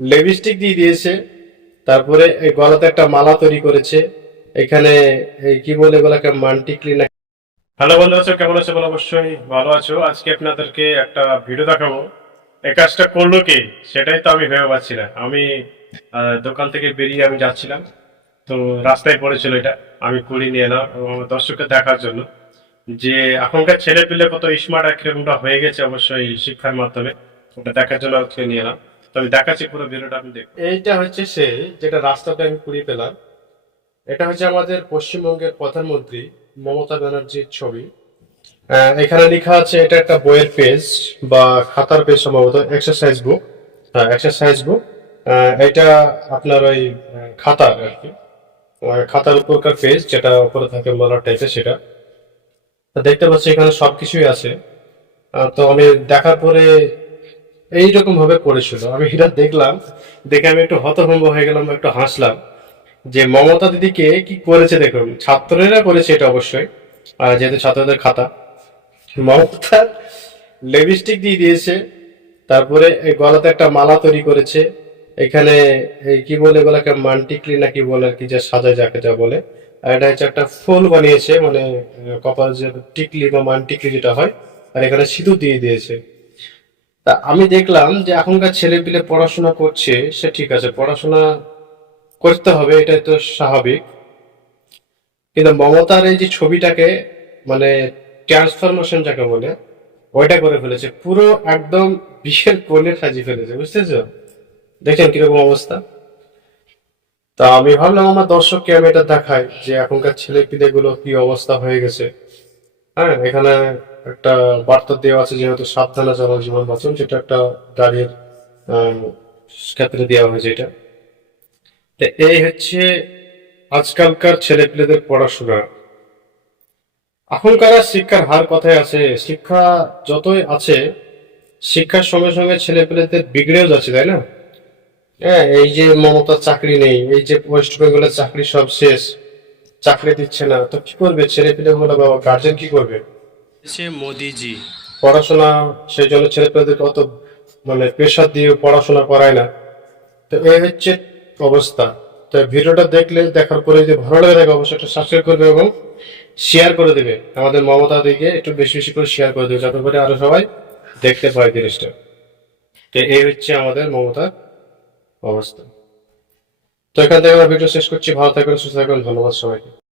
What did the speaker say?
Lipstick দিয়ে দিয়েছে, তারপরে এই গলাতে একটা মালা তৈরি করেছে। এখানে এই কি বলে এগুলাকে, মান্টিক্লি না। হ্যালো বন্ধু, আছো কেমন আছো? বলো, অবশ্যই ভালো আছো। আজকে আপনাদেরকে একটা ভিডিও দেখাবো। এই কাজটা করলো কে, সেটাই তো আমি ভেবে পাচ্ছি না। আমি দোকান থেকে বেরিয়ে আমি যাচ্ছিলাম, তো রাস্তায় পড়েছিল এটা। আমি কুড়ি নিয়ে এলাম এবং আমার দর্শককে দেখার জন্য যে এখনকার ছেলে পিলে কত স্মার্ট আর কিরকমটা হয়ে গেছে, অবশ্যই শিক্ষার মাধ্যমে। ওটা দেখার জন্য আজকে নিয়ে এলাম। তো আমি দেখাচ্ছি, পুরো ভিডিওটা আপনি দেখুন। এইটা হচ্ছে সে, যেটা রাস্তাতে আমি কুড়িয়ে পেলাম। এটা হচ্ছে আমাদের পশ্চিমবঙ্গের প্রধানমন্ত্রী মমতা ব্যানার্জির ছবি। এখানে লেখা আছে, এটা একটা বইয়ের পেজ বা খাতার পেজ, সম্ভবত এক্সারসাইজ বুক। হ্যাঁ, এক্সারসাইজ বুক। এটা আপনার ওই খাতার আর কি, খাতার উপরকার পেজ, যেটা উপরে থাকে মলার টাইপের, সেটা। তো দেখতে পাচ্ছি এখানে সবকিছুই আছে। তো আমি দেখার পরে এইরকম ভাবে পড়েছিল, আমি এটা দেখলাম, দেখে আমি একটু হতভম্ব হয়ে গেলাম, একটু হাসলাম যে মমতা দিদিকে কি করেছে দেখুন। ছাত্ররা করেছে এটা অবশ্যই, যেহেতু ছাত্রদের খাতা। মমতার লিপস্টিক দিয়ে দিয়েছে, তারপরে এই গলাতে একটা মালা তৈরি করেছে। এখানে এই কি বলে এগুলাকে, মান্টিক্লি না কি বলে আর কি, যে সাজায় যাকে যা বলে। আর এটা হচ্ছে একটা ফুল বানিয়েছে, মানে কপাল যে টিকলি বা মানটিকলি যেটা হয়। আর এখানে সিঁদুর দিয়ে দিয়েছে। তা আমি দেখলাম যে এখনকার ছেলে পিলে পড়াশোনা করছে, সে ঠিক আছে, পড়াশোনা করতে হবে, এটাই তো স্বাভাবিক। কিন্তু মমতার এই যে ছবিটাকে, মানে ট্রান্সফরমেশন যাকে বলে, ওইটা করে ফেলেছে পুরো, একদম বিশের কোণে সাজিয়ে ফেলেছে, বুঝতেছো? দেখেন কিরকম অবস্থা। তা আমি ভাবলাম আমার দর্শককে আমি এটা দেখাই যে এখনকার ছেলে পিলে গুলো কি অবস্থা হয়ে গেছে। হ্যাঁ, এখানে একটা বার্তা দেওয়া আছে, যেহেতু সাবধানে চালাও জীবন বাঁচুন, যেটা একটা গাড়ির আহ, ক্ষেত্রে দেওয়া হয়েছে এটা। তো এই হচ্ছে আজকালকার ছেলে পেলেদের পড়াশোনা। এখনকার আর শিক্ষার হার কথায় আছে, শিক্ষা যতই আছে, শিক্ষার সঙ্গে সঙ্গে ছেলে পেলেদের বিগড়েও যাচ্ছে, তাই না? হ্যাঁ, এই যে মমতার চাকরি নেই, এই যে ওয়েস্ট বেঙ্গলের চাকরি সব শেষ, চাকরি দিচ্ছে না, তো কি করবে ছেলে পেলে গুলো, বাবা গার্জেন কি করবে? সে মোদিজি পড়াশোনা, সেই জন্য ছেলে পেলেদের অত মানে প্রেশার দিয়ে পড়াশোনা করায় না। তো এই হচ্ছে অবস্থা। তো ভিডিওটা দেখলে, দেখার পরে যদি ভালো লাগে থাকে, অবশ্যই একটা সাবস্ক্রাইব করবে এবং শেয়ার করে দেবে। আমাদের মমতা দিকে একটু বেশি বেশি করে শেয়ার করে দেবে, যাতে করে আরো সবাই দেখতে পায় জিনিসটা। তো এই হচ্ছে আমাদের মমতার অবস্থা। তো এখান থেকে আমরা ভিডিও শেষ করছি। ভালো থাকবেন, সুস্থ থাকবেন, ধন্যবাদ সবাইকে।